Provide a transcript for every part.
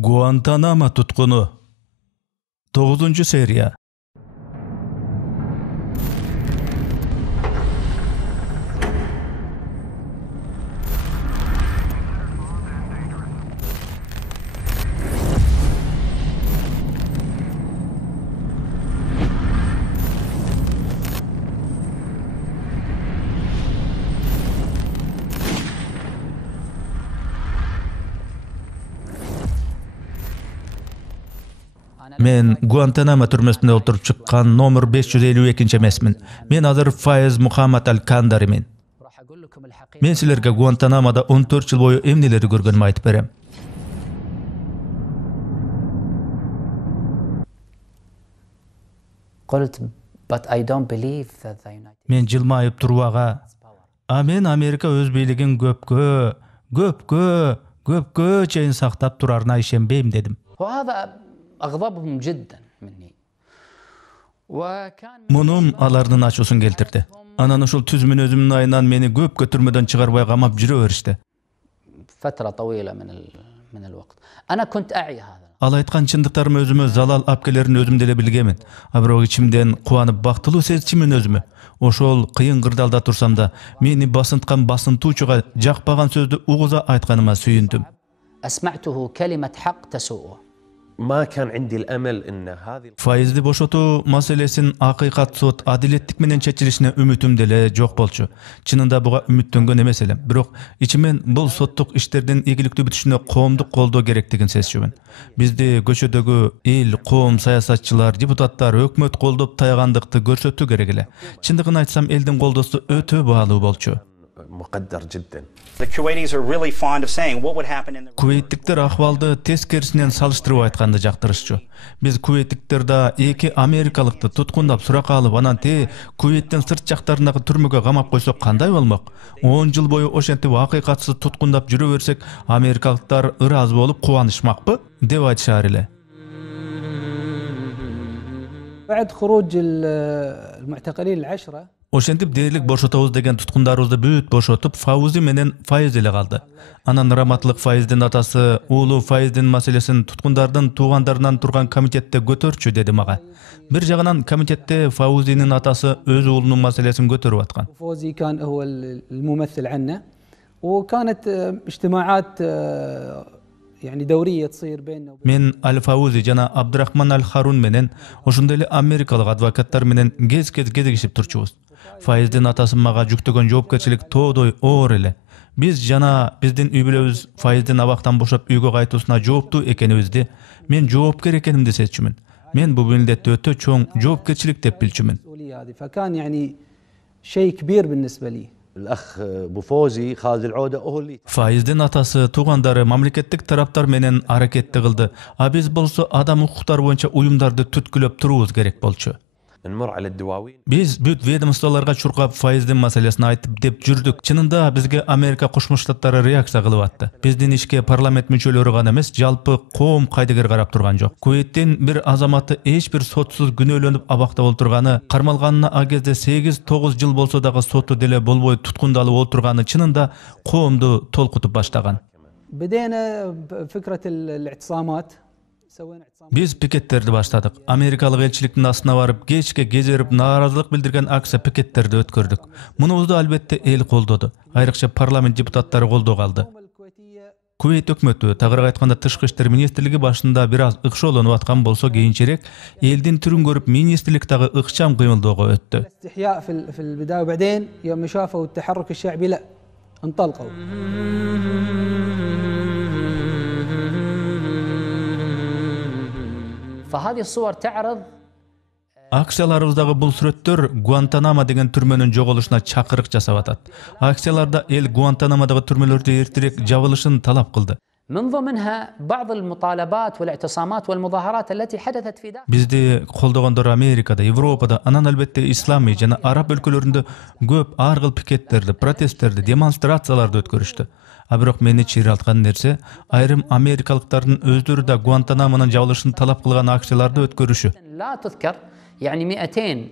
Guantanamo tutkunu 9-серия. Мен Guantanamo түрмөсүндө отуруп чыккан номер 552 эмесмин. Мен азыр Файыз Мухаммад Аль-Кандаримен. Мен силерге Guantanamo'да 14 жыл бою эмнелерди көргөнүмү айтып берем. Мен жылмайып туруп ага, мен Америка өз бийлигин көпкө чейин сактап турарына ишенбейм дедим. أغضبهم جدا مني. Мунум алардын ачуусун келтирди. Анан ушул түзмүн өзүмдүн айынан мени көп түрмөдөн чыгарбай камап жүрө беришти. فترة طويلة من الوقت. أنا كنت أعي هذا. Ал айткан чындыктарым өзүмө залал апкелерин өзүм деле билгемин. Бирок ичимден кубанып бактылуу сезчимин өзүмө. Ошол кыйын кырдаалда турсам да, мени басынткан басынтуучуга жакпаган сөздү угуза айтканыма сүйүндүм. أسمعته كلمة حق تسوءه. ما كان عندي الأمل إن هذه Файызды бошотуу маселесин акыйкат сот адилеттик менен чечилишине үмүтүм деле жок болчу. Чынында буга үмүттөнгөн эмес элем. Бирок ичимен бул соттук иштердин ийгиликтүү бүтүшүнө коомдук колдоо керектигин сезчүмүн. Бизди көчөдөгү эл, коом, саясатчылар, депутаттар, өкмөт колдоп таягандыкты көрсөтүү керек эле. Чындыгын айтсам, элдин колдосу өтө баалуу болчу. مقدر جدا. The Kuwaitis are really fond of saying what would happen in the Кувейттиктер акыбалды тескерисинен салыштырып айтканды жактырышчу. Биз кувейттиктер да эки америкалыкты туткундап суракка алып, анан Кувейттин сырт жактарындагы түрмөгө камап койсок кандай болмок? 10 жыл бою ошентип акыйкатсыз туткундап жүрө берсек, америкалыктар ыраазы болуп кубанышмакпы деп айтышар эле. بعد خروج المعتقلين العشرة Ошентип дээрлик бошотобуз деген туткундарыбызды бүт бошотуп, Фаузи менен Файыз эле калды. Анан раматлык Файыздын атасы уулу Файыздын маселесин туткундардын туугандарынан турган комитетте көтөрчү деди мага. Бир жагынан комитетте Фаузинин атасы өз уулунун маселесин көтөрүп аткан. فوزي كان هو الممثل عنا وكانت اجتماعات يعني دورية تصير بيننا. Мен Аль-Фаузи жана Абдурахман Аль-Харун менен ошондой эле америкалык адвокаттар менен кез-кез кезигишип турчубуз. Файыздын атасы мага жүктөгөн жоопкерчилик тоодой оор эле. Биз жана биздин үй бүлөбүз Файыздын абактан бошоп үйгө кайтуусуна жооптуу экенибизди, мен жоопкер экенимди сезчүмүн. Мен бул милдетти өтө чоң жоопкерчилик деп билчүмүн. فكان يعني شيء كبير بالنسبة لي. الأخ بوفوزي خالد العودة هو اللي Файыздын атасы, туугандары мамлекеттик тараптар менен аракетти кылды. Биз болсо адам укуктары боюнча уюмдарды түткүлөп туруубуз керек болчу. نمر على الدواوين. Биз бүт ведомстволорго чуркап Файыздын маселесин айтып деп жүрдүк. Чынында бизге Америка Кошмо Штаттары реакция кылып атты. Биздин ишке парламент мүчөлөрү гана эмес, жалпы коом кайдыгер карап турган жок. Кувейттин бир азаматы эч бир сотсуз күнөөлөнүп абакта олтурганы, кармалганына а кезде 8-9 жыл болсо дагы соту деле болбой туткундалып олтурганы чынында коомду толкутуп баштаган. بدينا فكرة الاعتصامات. سوينا اعتصام. Биз пикеттерди баштадык. Америкалык элчиликтин астына барып, кечке кезерип нааразылык билдирген акция пикеттерди өткөрдүк. Мунубузду албетте эл колдоду. Айрыкча парламент депутаттары колдоого алды. Кувейт өкмөтү, тагыраак айтканда тышкы иштер министрлиги башында бир аз ыкшоолонуп аткан болсо, кийинчерээк элдин түрүн көрүп министрлик дагы ыкчам кыймылдоого өттү. استحياء في البداية وبعدين يوم شافوا التحرك الشعبي لا انطلقوا. فهذه الصور تعرض Акцияларыбыздагы бул сүрөттөр Гуантанамо деген түрмөнүн жоголушуна чакырык жасап атат. Акцияларда эл Гуантанамодагы түрмөлөрдү эртерээк жабылышын талап кылды. من ضمنها بعض المطالبات والاعتصامات والمظاهرات التي حدثت في داخل. Бизди колдогондор Америкада, Европада, анан албетте исламий жана араб өлкөлөрүндө көп ар кыл пикеттерди, протесттерди, демонстрацияларды өткөрүштү. Бирок мени чыйралткан нерсе, айрым америкалыктардын өздөрү да Гуантанамонун жабылышын талап кылган акцияларды өткөрүшү. لا تذكر يعني 200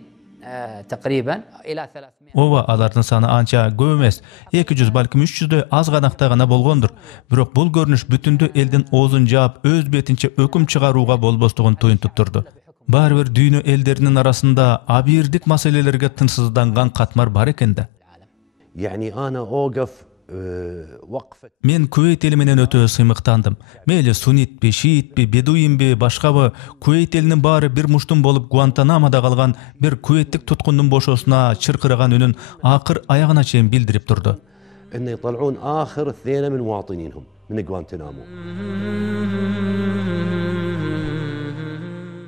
تقريبا إلى 300. Ооба, алардын саны анча көп эмес. 200 балким 300дөй аз канакта гана болгондур. Бирок бул көрүнүш бүтүндө элдин оозун жаап, өз бетинче өкүм чыгарууга болбостугун туюнтуп турду. Баары бир дүйнө элдеринин арасында абийирдик маселелерге тынчсызданган катмар бар экен да. يعني أنا أوقف وقفة Мен Кувейт эли менен өтө сыймыктандым. Мейли суннитпи, шиитпи, бедуинби, башкабы, Кувейт элинин баары бир муштум болуп Гуантанамода калган бир кувейттик туткундун бошоосуна чыркыраган үнүн акыр аягына чейин билдирип турду. إنه يطلعون آخر 2 من مواطنينهم من غوانتنامو.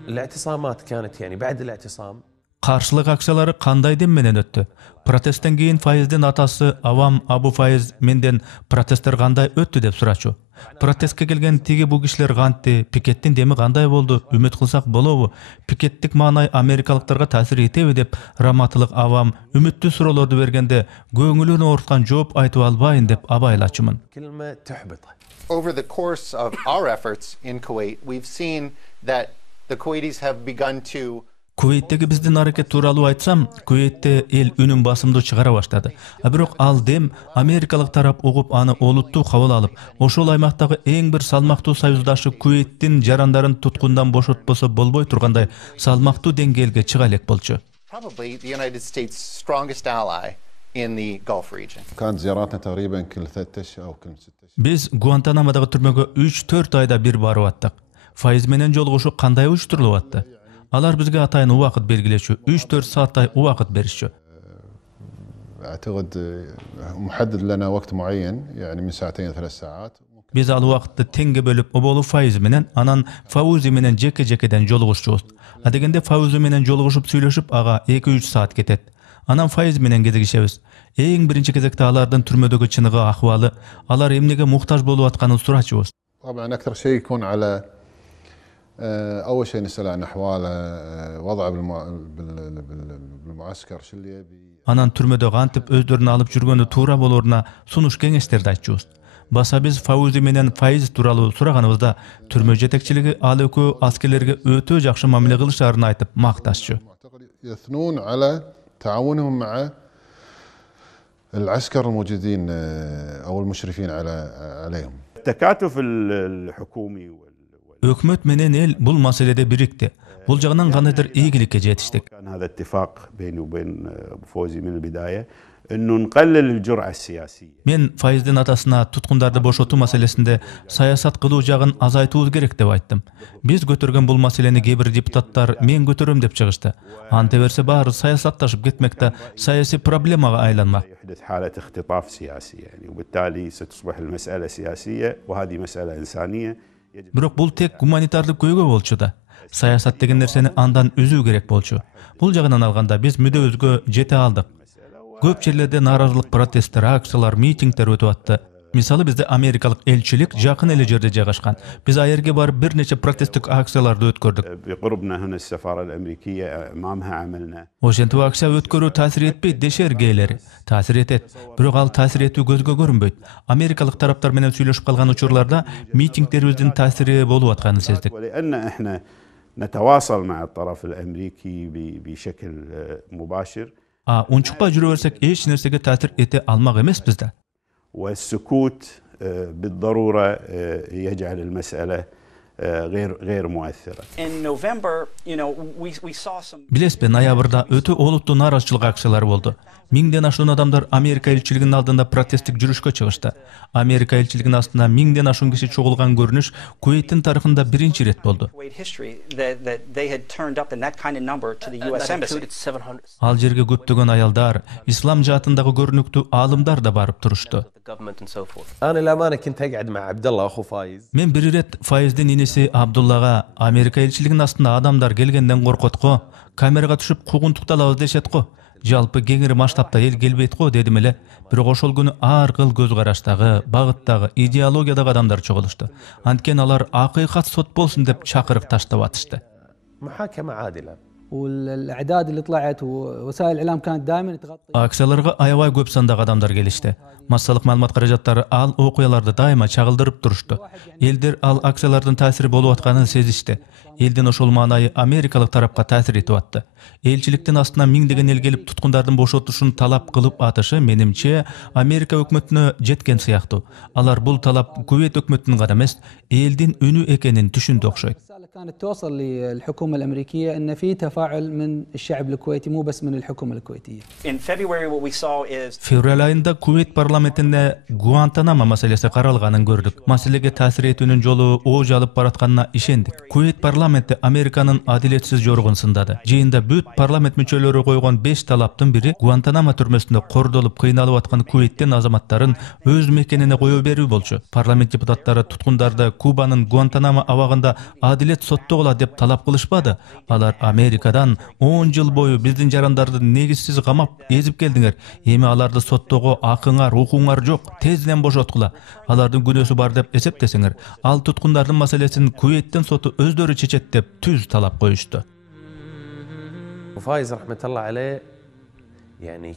الاعتصامات كانت يعني بعد الاعتصام Каршылык акциялары кандай дем менен өттү? Протесттен кийин Файыздын атасы Авам Абу Файыз менден протесттер кандай өттү деп сурачу. Протестке келген тиги бу кишилер кантты, пикеттин деми кандай болду, үмүт кылсак болобу? Пикеттик маанай америкалыктарга таасир этеби деп Раматылык Авам үмүттүү суроолорду бергенде көңүлүн оорткан жооп айтып албайын деп абайлачумун. كلمة تحبطه. Over the course of our efforts in Kuwait, we've seen that the Kuwaitis have begun to Кувейттеги биздин аракет тууралуу айтсам, Кувейтте эл үнүн басымдуу чыгара баштады. Бирок ал дем америкалык тарап угуп аны олуттуу кабыл алып, ошол аймактагы эң бир салмактуу союздашы Кувейттин жарандарын туткундан бошотпосо болбой тургандай салмактуу деңгээлге чыга элек болчу. probably the United States' strongest ally in the Gulf region. كانت زياراتنا تقريبا كل 3 أشهر أو كل 6 أشهر. Биз Гуантанамодагы түрмөгө 3-4 айда бир барып аттык. Файыз менен жолугушуу кандай уюштурулуп атты? Алар бизге атайын убакыт белгилечү, 3-4 сааттай убакыт беришчү. أعتقد محدد لنا وقت معين يعني من 2-3 ساعات. Биз ал убакытты теңге бөлүп, оболу Файыз менен, анан Фаузи менен жеке-жекеден жолугушчубуз. А дегенде Фаузи менен жолугушуп сүйлөшүп, ага 2-3 саат кетет. Анан Файыз менен кезигишебиз. Эң биринчи кезекте алардын түрмөдөгү чыныгы акыбалы, алар эмнеге муктаж болуп атканын сурачубуз. طبعا أكثر شيء يكون على أول شيء نسأل عن أحواله وضعه بالمعسكر شو اللي يبي. Анан түрмөдө кантип өздөрүн алып жүргөнү туура болоруна сунуш кеңештерди айтчубуз. Баса биз Фаузи менен Файыз тууралуу сураганыбызда түрмө жетекчилиги ал экөө аскерлерге өтө жакшы мамиле кылышарын айтып макташчу. يثنون على تعاونهم مع العسكر الموجودين أو المشرفين عليهم. التكاتف الحكومي Өкмөт менен эл бул маселеде бирикти. Бул жагынан кандайдыр ийгиликке жетиштик. كان هذا اتفاق بيني وبين أبو فوزي من البداية إنه نقلل الجرعة السياسية. Мен Файыздын атасына туткундарды бошотуу маселесинде саясат кылуу жагын азайтуу керек деп айттым. Биз көтөргөн бул маселени кээ бир депутаттар мен көтөрөм деп чыгышты. Анте берсе баары саясатташып кетмекте, саясий проблемага айланмак. يحدث حالة اختطاف سياسي يعني وبالتالي ستصبح المسألة سياسية وهذه مسألة إنسانية. Бирок бул тек гуманитардык көйгөй болчу да. Саясат деген нерсени андан үзүү керек болчу. Бул жагынан алганда биз мүдөбүзгө жете алдык. Көп жерлерде нааразылык протесттер, акциялар, митингдер өтүп атты. Мисалы бизде америкалык элчилик жакын эле жерде жайгашкан. Биз аерге барып бир нече протесттик акцияларды өткөрдүк. بقربنا هنا السفارة الأمريكية أمامها عملنا. Ошентип акция өткөрүү таасир этпейт дешер гейлери. Таасир этет. Бирок ал таасир этүү көзгө көрүнбөйт. Америкалык тараптар менен сүйлөшүп калган учурларда митингдерибиздин таасири болуп атканын сездик. ولأن إحنا نتواصل مع الطرف الأمريكي بشكل مباشر. Унчукпай жүрө берсек эч нерсеге таасир эте алмак эмеспиз да. والسكوت بالضرورة يجعل المسألة غير مؤثرة. In November, we saw some. Билесизби, ноябрда өтө олуттуу нааразычылык акциялары болду. Миңден ашуун адамдар Америка элчилигинин алдында протесттик жүрүшкө чыгышты. Америка элчилигинин астына миңден ашуун киши чогулган көрүнүш Кувейттин тарыхында биринчи ирет болду. Ал жерге көптөгөн аялдар, ислам жаатындагы көрүнүктүү аалымдар да барып турушту. أنا الأمانة كنت أقعد مع عبد الله أخو فايز. Мен бир ирет Файыздын инеси Абдуллага Америка элчилигинин астына адамдар келгенден коркот го, камерага түшүп куугунтукталабыз дешет го. Жалпы кеңири масштабта эл келбейт го дедим эле. Бирок ошол күнү ар кыл көз караштагы, багыттагы, идеологиядагы адамдар чогулушту. Анткени алар акыйкат сот болсун деп чакырык таштап атышты. محاكمة عادلة. والاعداد اللي طلعت ووسائل الاعلام كانت دائما تغطي. Aksiyalarga аябай көп сандагы адамдар келишти. Массалык маалымат каражаттары ал окуяларды дайыма чагылдырып турушту. Элдер ал акциялардын таасири болуп атканын сезишти. Элдин ошол маанайы америкалык тарапка таасир этип атты. Элчиликтин астына миңдеген эл келип туткундардын бошотушун талап кылып атышы менимче Америка өкмөтүнө жеткен сыяктуу. Алар бул талап Кувейт өкмөтүнүн гана эмес, элдин үнү экенин түшүндү окшойт. كانت توصل للحكومة الأمريكية أن في تفاعل من الشعب الكويتي مو بس من الحكومة الكويتية. In February, what we saw is Fevral ayında Kuveyt parlamentinde Guantanamo masalesi karalganын gördük. Maselege taasir etүүнүн жолу ооч алып баратканына ишендик. Kuveyt parlamenti Amerikanын адилетсиз жорugун сындады. Жыйында бүт парламент мүчөлөрү койгон 5 талаптын бири Guantanamo түрмөсүндө кордолуп кыйналып аткан Кувейттин азаматтарын өз мекенине кое берүү болчу. Парламент депутаттары туткундарды Кубанын Guantanamo абагында адилет соттогула деп талап кылышпады. Алар Америкадан 10 жыл бою биздин жарандарды негизсиз камап эзип келдиңер. Эми аларды соттого акыңар, укуңар жок. Тезден бошоткула. Алардын күнөөсү бар деп эсептесеңер. Ал туткундардын маселесин Кувейттин соту өздөрү чечет деп түз талап коюшту. فايز رحمة الله عليه يعني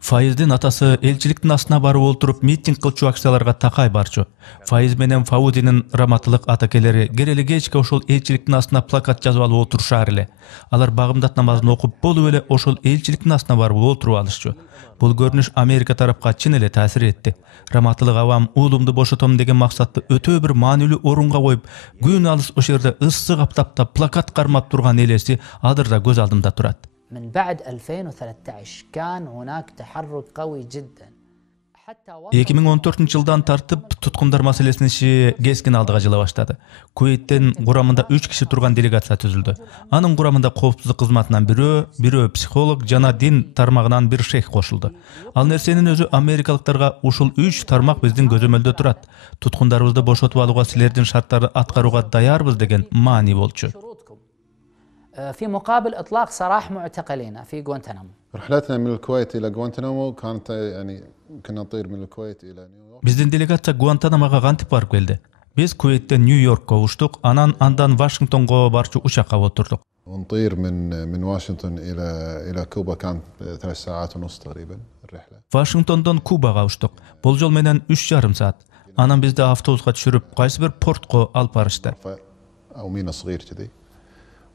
Файыздын атасы элчиликтин астына барып олтуруп митинг кылчу акцияларга такай барчу. Файыз менен Фаудинин раматылык атакелери керели кечке ошол элчиликтин астына плакат жазып алып отурушаар эле. Алар багымдат намазын окуп болуп эле ошол элчиликтин астына барып олтуруп алышчу. Бул көрүнүш Америка тарапка чын эле таасир этти. Раматылык авам уулумду бошотом деген максатты өтө бир маанилүү орунга коюп, күн алыс ошол жерде ыссы каптап плакат кармап турган элеси азырда көз алдымда турат. من بعد 2013 كان هناك تحرك قوي جدا. 2014 жылдан тартып туткундар маселесинин иши кескин алдыга жыла баштады. Кувейттин курамында 3 киши турган делегация түзүлдү. Анын курамында коопсуздук кызматынан бирөө психолог жана дин тармагынан бир шейх кошулду. Ал нерсенин өзү америкалыктарга ушул 3 тармак биздин көзөмөлдө турат. Туткундарыбызды бошотуп алууга силердин шарттарды аткарууга даярбыз деген маани болчу. في مقابل إطلاق سراح معتقلين في غوانتنامو. رحلتنا من الكويت إلى غوانتنامو كانت يعني كنا نطير من الكويت إلى نيويورك. Биздин делегация Гуантанамога кантип барып келди. Биз Кувейттен Нью-Йоркко учтук, андан Вашингтонго барчу учакка отурдук. ونطير من واشنطن إلى كوبا كانت 3 ساعات ونص تقريبا الرحلة. Вашингтондон Кубага учтук. Бул жол менен 3,5 саат. Анан бизди автобуска түшүрүп, кайсы бир портко алып барышты. أو ميناء صغير كذي.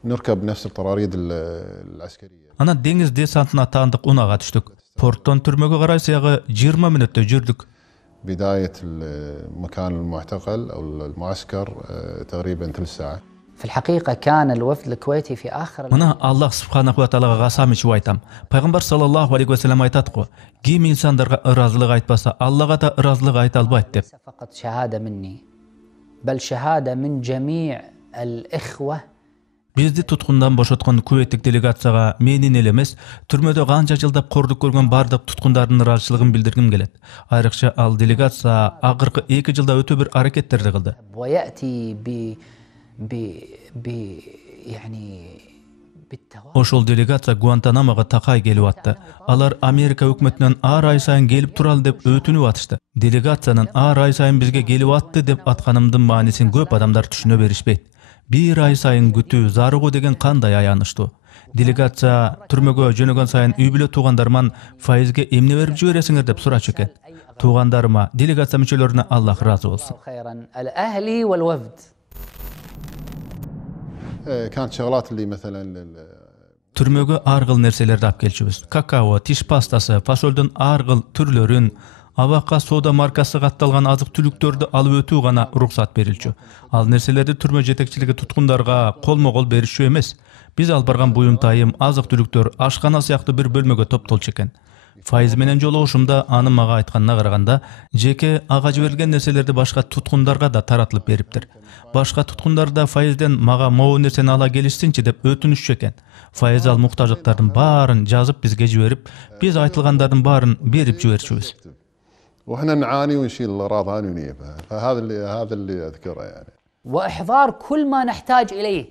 نركب نفس الطراريد العسكرية. Анан деңиз десантына таандык унага түштүк. Порттон түрмөгө карай сыягы 20 мүнөттө жүрдүк. بداية المكان المعتقل أو المعسكر تقريبا 3 ساعات. في الحقيقة كان الوفد الكويتي في آخر Мына Аллах субханаху ва таалага касам ичип айтам. Пайгамбар саллаллаху алейхи ва саллям айтат го: "Ким инсандарга ыраазылык айтпаса, Аллага да ыраазылык айта албайт" деп. فقط شهادة مني بل شهادة من جميع الإخوة. Бизди туткундан бошоткон Кувейттик делегацияга менин эле эмес, түрмөдө канча жылдап кордук көргөн бардык туткундардын ыраазычылыгын билдиргим келет. Айрыкча ал делегация акыркы 2 жылда өтө бир аракеттерди кылды. ويأتي يعني Ошол делегация Гуантанамого такай келип атты. Алар Америка өкмөтүнөн ар ай сайын келип туралы деп өтүнүп атышты. Делегациянын ар ай сайын бизге келип атты деп атканымдын маанисин көп адамдар түшүнө беришпейт. Bir ай сайын күтүү, зарыгуу деген кандай аянычтуу. Делегация түрмөгө жөнөгөн сайын үй бүлө туугандарыман Файызге эмне берип жибересиңер деп сурачу экен. Туугандарыма, делегация мүчөлөрүнө Аллах ыраазы болсун. خيرا الأهلي والوفد. كانت شغلات اللي مثلا Түрмөгө ар кыл нерселерди алып келчүбүз. Какао, тиш пастасы, фасолдун ар кыл түрлөрүн, абакка сода маркасы катталган азык-түлүктөрдү алып өтүү гана уруксат берилчү. Ал нерселерди түрмө жетекчилиги туткундарга колмо-кол беришүү эмес. Биз алып барган буюм-тайым, азык-түлүктөр ашкана сыяктуу бир бөлмөгө топтолчу экен. Файыз менен жолугушумда анын мага айтканына караганда, жеке ага жиберилген нерселерди башка туткундарга да таратылып бериптир. Башка туткундар да Файызден мага могу нерсени ала келишсинчи деп өтүнүшчү экен. Файыз ал муктаждыктардын баарын жазып бизге жиберип, биз айтылгандардын баарын берип жиберчүбүз. واحنا نعاني ونشيل الاغراض هذه ونجيبها فهذا اللي اذكره يعني. وإحضار كل ما نحتاج إليه.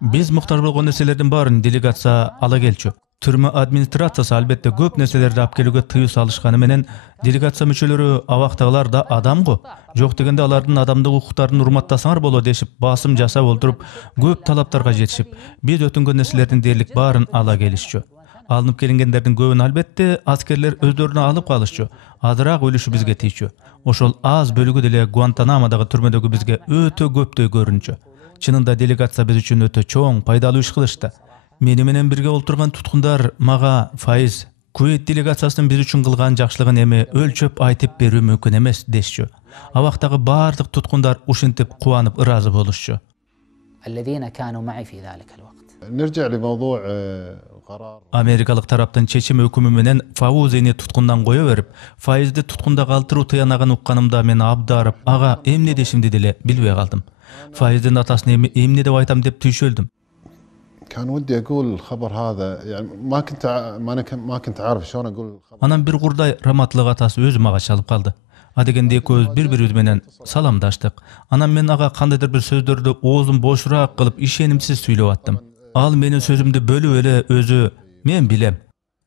Биз муктаж болгон нерселердин баарын делегация ала келчү. Türme administrациясы албетте көп нерселерди алып келүүгө тыюу салышканы менен делегация мүчөлөрү абактагылар да адам го. Жок дегенде алардын адамдык укуктарын урматтасаңар болот дешип, басым жасап олтуруп, көп талаптарга жетишип, биз өтүнгөн нерселердин дээрлик баарын ала келишчү. Алынып келингендердин көбүн албетте аскерлер өздөрүнө алып калышчу. Азыраак үлүшү бизге тийчү. Ошол аз бөлүгү деле Гуантанамодагы түрмөдөгү бизге өтө көптөй көрүнчү. Чынында делегация биз үчүн өтө чоң, пайдалуу иш кылышты. Мени менен бирге олтурган туткундар мага Файыз Кувейт делегациясынын биз үчүн кылган жакшылыгын эми өлчөп айтып берүү мүмкүн эмес дешчү. Абактагы бардык туткундар ушинтип кубанып ыраазы болушчу. نرجع لموضوع قرار Америкалык тараптын чечим өкүмү менен Фаузени туткундан кое берип, Файызды туткунда калтыруу тыянагын укканымда мен абдарып, ага эмне дешимди деле билбей калдым. Файыздын атасын эмне деп айтам деп түйшөлдүм. كان ودي أقول الخبر هذا يعني ما كنت عارف شلون أقول الخبر. Анан бир курдай раматлык атасы өзү мага чалып калды. Адегенде экөөбүз бири-бирибиз менен саламдаштык. Анан мен ага кандайдыр бир сөздөрдү оозум бошураак кылып ишенимсиз сүйлөп аттым. Ал менин сөзүмдү бөлүп эле өзү мен билем.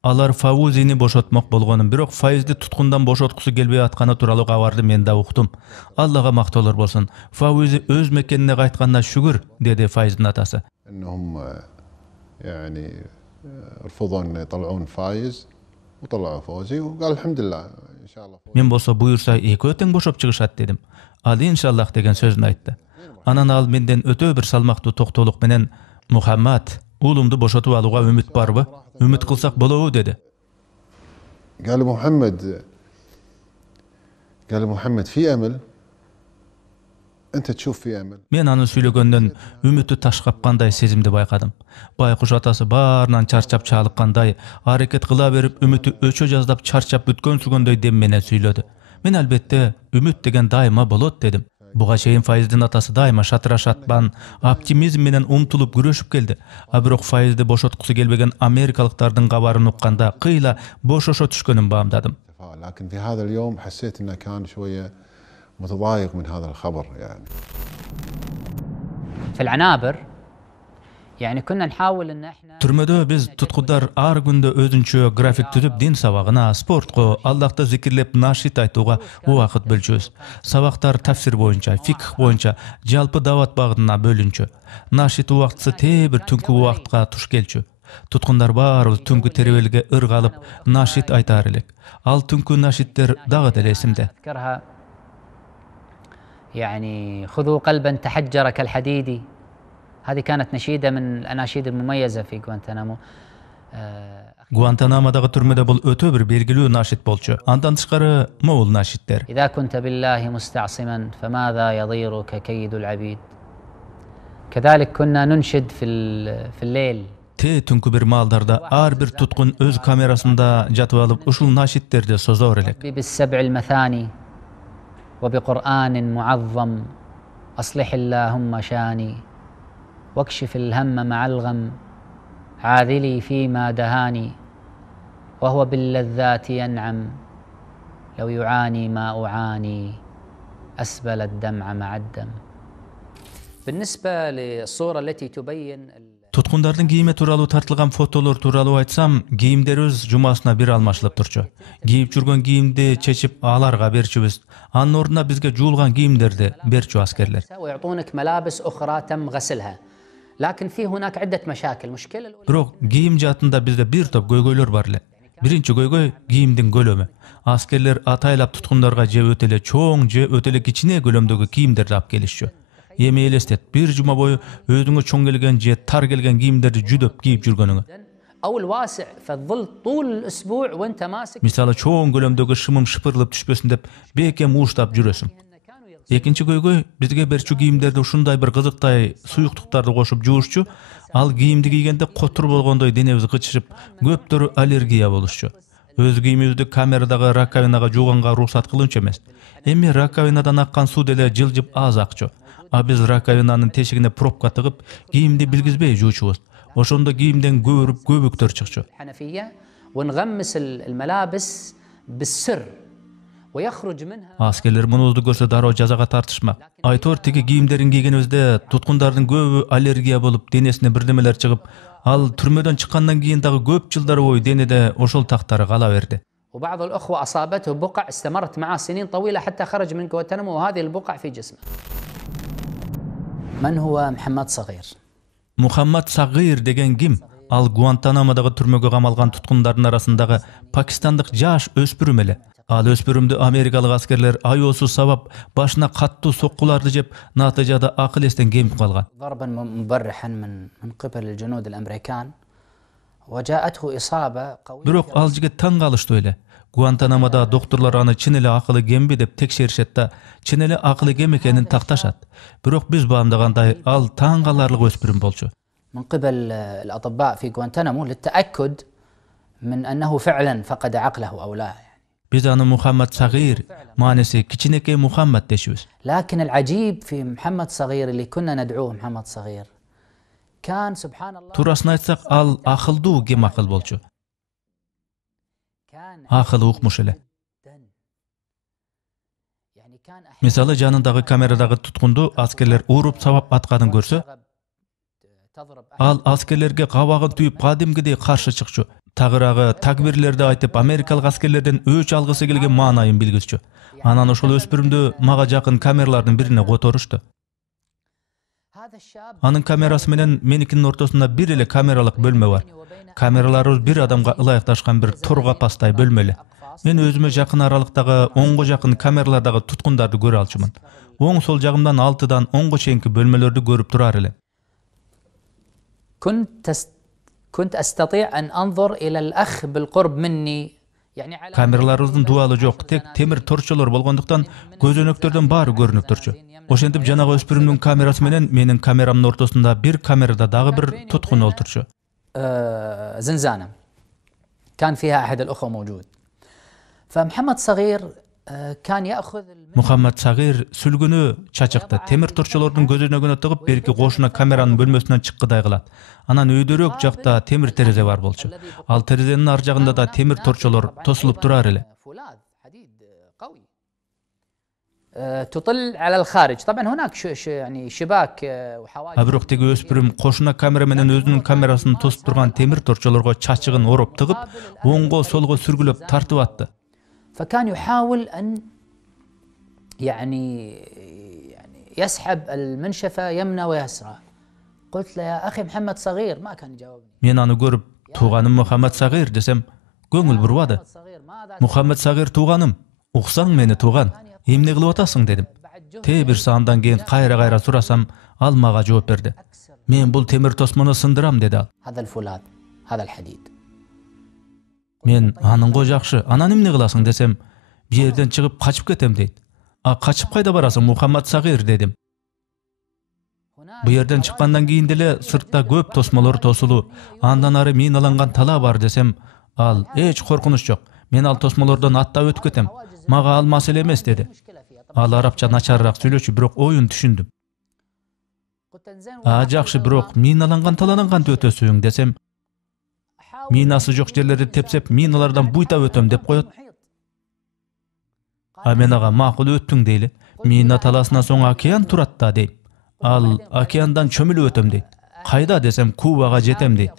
Алар Фаузини бошотмок болгонун, бирок Файызды туткундан бошоткусу келбей атканы тууралуу кабарды мен да уктум. Аллага мактоолор болсун. Фаузи өз мекенине кайтканына шүгүр, деди Файыздын атасы. إنهم يعني رفضوا أن يطلعون فايز وطلعوا فوزي وقال الحمد لله إن شاء الله. Мен болсо буюрса экөө тең бошоп чыгышат дедим. Ал иншаллах деген сөзүн айтты. Анан ал менден өтө бир салмактуу токтоолук менен Мухаммад, уулумду бошотуп алууга үмүт барбы? Үмүт кылсак болобу деди. قال محمد في أمل أنت تشوف في أمل. Мен аны сүйлөгөндөн үмүтү таш капкандай сезимди байкадым. Байкуш атасы баарынан чарчап чалыккандай, аракет кыла берип үмүтү өчө жаздап чарчап бүткөн сүргөндөй дем менен сүйлөдү. Мен албетте үмүт деген дайыма болот дедим. Буга чейин Файыздын атасы дайыма шатырашатпан, оптимизм менен умтулуп күрөшүп келди. А бирок Файызды бошоткусу келбеген америкалыктардын кабарын укканда кыйла бошошо түшкөнүн баамдадым. لكن في هذا اليوم حسيت إنه كان شوية متضايق من هذا الخبر يعني. في العنابر يعني كنا نحاول ان احنا Түрмөдө биз туткундар ар күндө өзүнчө график түзүп дин сабагына, спортко, Аллахты зикирлеп нашит айтууга убакыт бөлчүбүз. Сабактар тафсир боюнча, фикх боюнча, жалпы дават багытына бөлүнчү. Нашит убактысы бир түнкү убакытка туш келчү. Туткундар баарыбыз түнкү теребелге ыргалып нашит айтаар элек. Ал түнкү нашиттер дагы деле эсимде. يعني خذوا قلبا تحجر كالحديد. هذه كانت نشيدة من الأناشيد المميزة في غوانتانامو. Гуантанамодагы түрмөдө бул өтө бир белгилүү нашит болчу. Андан тышкары моул нашиттер. إذا كنت بالله مستعصما فماذا يضيرك كيد العبيد. كذلك كنا ننشد في الليل. Түнкү бир маалдарда ар бир туткун өз камерасында жатып алып ушул нашиттерди созоор элек. بالسبع المثاني وبقرآن معظم أصلح اللهم شاني واكشف الهم مع الغم عاذلي فيما دهاني وهو باللذات ينعم لو يعاني ما أعاني أسبل الدمع مع الدم. بالنسبة للصورة التي تبين Туткундардын кийими тууралуу тартылган фотолор тууралуу айтсам, кийимдерибиз жумасына бир алмашылып турчу. Кийип жүргөн кийимди чечип аларга берчүбүз. Анын ордуна бизге жуулган кийимдерди берчү аскерлер. ويعطونك ملابس أخرى تم غسلها. لكن في هناك عدة مشاكل. مشكلة Бирок кийим жаатында бизде бир топ көйгөйлөр бар эле. Биринчи көйгөй кийимдин көлөмү. Аскерлер атайлап туткундарга же өтө эле чоң, же өтө эле кичине көлөмдөгү кийимдерди алып келишчү. Эми элестет, бир жума бою өзүңө чоң келген же тар келген кийимдерди жүдөп кийип жүргөнүңө. أو الواسع فالظل طول الأسبوع وأنت ماسك. Мисалы чоң көлөмдөгү шымым шыпырылып түшпөсүн деп бекем ууштап жүрөсүң. Экинчи көйгөй бизге берчү кийимдерди ушундай бир кызыктай суюктуктарды кошуп жуушчу. Ал кийимди кийгенде котур болгондой денебиз кычышып, көптөрү аллергия болушчу. Өз кийимибизди камерадагы раковинага жууганга уруксат кылынчу эмес. Эми раковинадан аккан суу деле жылжып аз акчу. А биз раковинанын тешигине пробка тыгып, кийимди билгизбей жуучубуз. Ошондо кийимден көбүктөр чыкчу. حنفية ونغمس الملابس بالسر ويخرج منها Askerler munuzdu görse daroo jazaga tartışmak. Aytor tigi kiyimlerin giygenibizde tutkundardyň köpü allergiya bolup denesine birdemeler çygyp, al türmeden çıkandan keyin dagı köp jyllar boyu denede oşol taktary gala berdi. وبعض الأخوة أصابته بقع استمرت معه سنين طويلة حتى خرج من غوانتنامو وهذه البقع في جسمه. من هو محمد صغير؟ Muhammad Sagir degen kim? Al Guantanamo'dagy türmege gamalgan tutkundardyň arasyndagy Pakistandyk jaş öspürüm ele. Al öspürümdi Amerikalyk askerler ayosu sabab başına kattu sokkulарды jep, natijada akıl esten gemip kalgan. ضربا مبرحا من قبل الجنود الأمريكان وجاءته إصابة قوية. Birok al jigit taň galyşdy öyle. Guantanamo'da doktorlar any çin ele akyly gembi dep tekşerişet da çin ele akyly gem ekenini taktaşat. Birok biz bamdaganday al taň galarlyk öspürüm bolçu. من قبل الأطباء في غوانتنامو للتأكد من أنه فعلا فقد عقله أو لا. Biz anı Muhammad Sagir, manesi kiçineke Muhammad deşibiz. لكن العجيب في محمد صغير اللي كنا ندعوه محمد صغير كان سبحان الله. Turasını aytsak al akıldu gem akıl bolçu. كان Akılı ukmuş ele. يعني كان Misalı janındagy kameradagy tutkundu askerler urup sabap atgadyn görse, تضرب al askerlerge gabagyn tüyüp kadimgidey karşı çykçu. Tagırağı takbirlerde aytıp Amerikalyk askerlerden öç algysy gelgen manayyn bilgisçi. Anan oşol öspürümdü maga jakyn kameralardyň birine gotoruşdy. هذا الشاب Anın kamerasy menen menikinin ortasında bir ele kameralyk bölme var. Kameralar bir adamga ılayaktaşkan bir torga pastay bölmeli. Men özüme jakyn aralykdagy 10 jakyn kameralardagy tutkundardy görä alçymyn. Oň sol jagymdan 6dan 10 çenki bölmelerdi görüp turar ele. كنت أستطيع أن أنظر إلى الأخ بالقرب مني يعني على Kameralarymyzdyn dualy jok, tek temir torçalar bolgondukdan gözönöklerden bary görünüp turçu. Oşentip janagy öspürümdüň kamerasy menen meniň kameramyň ortasynda bir kamerada dagı bir tutkun olturçu. زنزانة كان فيها أحد الأخوة موجود. فمحمد صغير كان يأخذ Muhammad Sagir sülgünü çaçykda temir torçalardyň gözönögüne tygyp berki goşuna kameranyň bölmesinden çykkyday kılat. Anan öýdörök jakda temir tereze bar bolçu. Al terezenin arjagynda da temir torçalar tosulup turar ele. فولاذ حديد قوي تطل على الخارج. طبعا هناك يعني شباك وحواجز. Abirok tegi öspürüm koşuna kamera menen özünün kamerasyny tosup turgan temir torçalarga çaçygyn orup tygyp, oňgo solgo sürgülep tartyp atdy. فكان يحاول أن يعني يسحب المنشفة يمنى ويسرى. قلت له يا أخي محمد صغير ما كان يجاوبني. Men any görüp tuğanım Muhammad Sagir desem, göňül burwady. صغير ماذا Muhammad Sagir tuğanım, uksaň meni tuğan, emne kılıp atasyň dedim. Te bir saandan keyin gaýra surasam, al maga jogap berdi. Men bul temir tosmany sındıram dedi al. هذا الفولاذ هذا الحديد. Men anyňgo jakşy, anan emne kılasyň desem, bir yerden çykyp kaçıp ketem deyt. A kaçıp gaýda barasyň Muhammad Sagir dedim. Bu yerden çıkkandan keyin dele sırtda köp tosmalar tosulu, andan ary minalangan tala bar desem, al hiç korkunuş jok. Men al tosmalardan atda ötüp ketem. Maga al masele emes dedi. Al arapça naçarrak söylöçü birok oyun düşündüm. A jakşy birok minalangan taladan kantı ötösüň desem, minasy jok jerleri tepsep minalardan buýta ötöm dep koýot. A men aga makul öttüň deýli. Mina talasına soň okean turat da deyip. Al okeandan çömülüp ötöm deyip. Kayda desem Kubaga jetem deyip.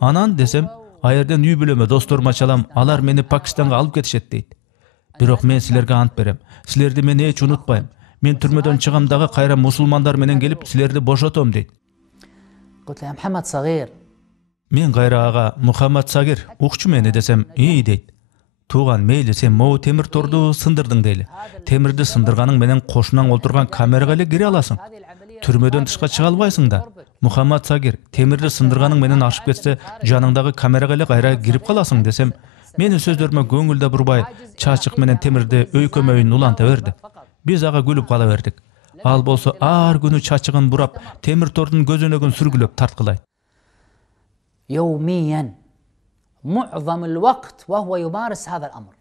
Anan desem ayerden üy böleme dostoruma çalam, alar meni Pakistan'a alıp ketişet deyip. Birok men silerge ant berem. Silerdi men hiç unutpaýym. Men türmeden çıgamdagy kayra musulmandar menen gelip silerdi boşotom deyip. قلت له يا محمد صغير. Men gaýra aga Muhammad Sagir ukçu meni desem iyi deyip. Tuğan meyli sen moğu temir tordu sındırdың deyli. Temirdi sındırganın menen koşunan olturgan kameraga ele gire alasың. Türmöden tышka çıga albaysың da. Muhammad Sagir temirdi sındırganın menen aşıp ketse janыңdagy kameraga ele gaýra girip kalasың desem, meni sözlerime göňülde burbay çaçyk menen temirdi öýkömöýün ulanta berdi. Biz aga gülüp kala berdik. Al bolsa ar günü çaçygyn burap temir tordun gözönögün sürgülöp tartkylaýt. يوميا معظم الوقت وهو يمارس هذا الأمر.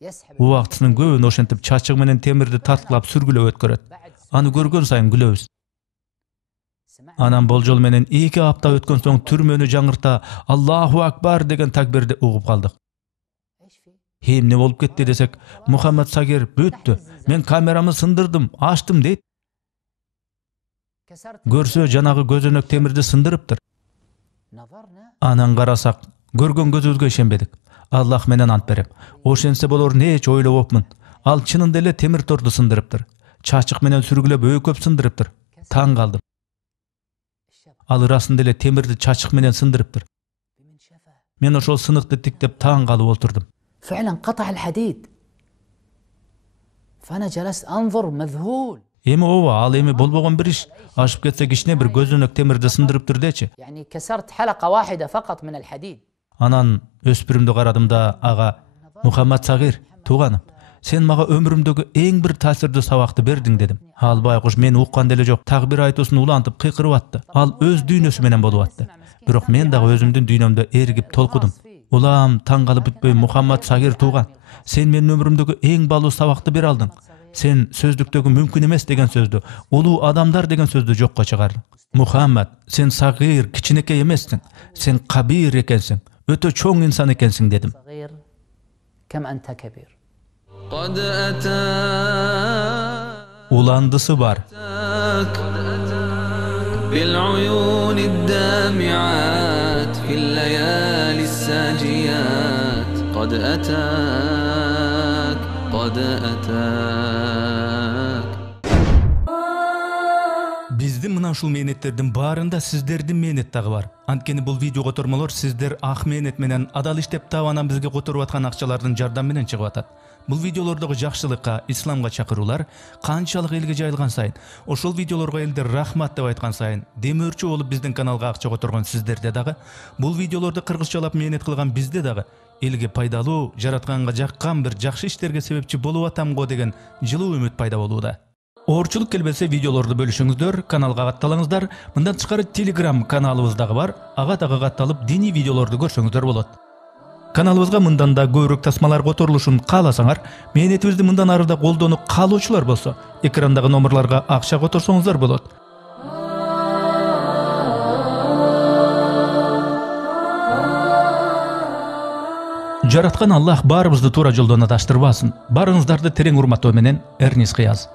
يسحب Bu wagtynyň göbüni oşentip çaçyk menen temirdi tartkylap sürgülöp ötkeret. Any görgön saýyn gülebiz. Anam boljol menen 2 hapta ötken soň türmöni jaňyrta Allahu akbar degen takbirdi ugup kaldyk. Эмне болуп кетти десек, Мухаммад Сагир бүттү. Мен камерамы сындырдым, ачтым дейт. Көрсө жанагы көзөнөк темирди сындырыптыр. Анан карасак, көргөн көзүбүзгө ишенбедик. Аллах менен ант берем. Ошентсе болорун эч ойлобопмун. Ал чынында эле темир торду сындырыптыр. Чачык менен сүргүлөп өкөп сындырыптыр. Таң калдым. Ал ырасында эле темирди чачык менен сындырыптыр. Мен ошол сыныкты тиктеп таң калып отурдум. فعلا قطع الحديد فأنا جلست أنظر مذهول. Эми ооба, ал эми болбогон бир иш. Ашып кетсе кичине бир көзөнөк темирди сындырыптыр дечи. يعني كسرت حلقة واحدة فقط من الحديد. Анан өспүрүмдү карадым да ага, Мухаммад Сагир, тууганым, сен мага өмүрүмдөгү эң бир таасирдүү сабакты бердиң дедим. Ал байкуш мени уккан деле жок, такбир айтуусун улантып кыйкырып атты. Ал өз дүйнөсү менен болуп атты. Бирок мен дагы өзүмдүн дүйнөмдө эргип толкудум. Улам таң калып бүтпөй, Мухаммад Сагир тууган, сен менин өмүрүмдөгү эң баалуу сабакты бере алдың. Сен сөздүктөгү мүмкүн эмес деген сөздү, улуу адамдар деген сөздү жокко чыгардың. Мухаммад, сен Сагир, кичинекей эмессиң. Сен кабир экенсиң. Өтө чоң инсан экенсиң дедим. كم أنت كبير. Уландысы бар. بالعيون الدامعات في الليالي الساجيات قد أتاك قد أتاك. Биздин мына ушул мээнеттердин баарында сиздердин мээнет дагы бар. Анткени бул видео котормолор сиздер ак мээнет менен адал иштеп таап анан бизге которуп аткан акчалардын жардамы менен чыгып атат. Бул видеолордогу жакшылыкка, исламга чакыруулар канчалык элге жайылган сайын, ошол видеолорго элдер рахмат деп айткан сайын, демөөрчү болуп биздин каналга акча которгон сиздерде дагы, бул видеолорду кыргызчалап мээнет кылган бизде дагы элге пайдалуу, жаратканга жаккан бир жакшы иштерге себепчи болуп атамго деген жылуу үмүт пайда болууда. Оорчулук келбесе видеолорду бөлүшүңүздөр, каналга катталыңыздар. Мындан тышкары Telegram каналыбыз дагы бар. Ага дагы катталып, диний видеолорду көрсөңүздөр болот. Каналыбызга мындан да көбүрөөк тасмалар которулушун кааласаңар, мээнетибизди мындан ары да колдонуп каалоочулар болсо, экрандагы номерларга акча которсоңуздар болот. Жараткан Аллах баарыбызды туура жолдон адаштырбасын. Барыңыздарды терең урматтоо менен, Эрнис Кыяз.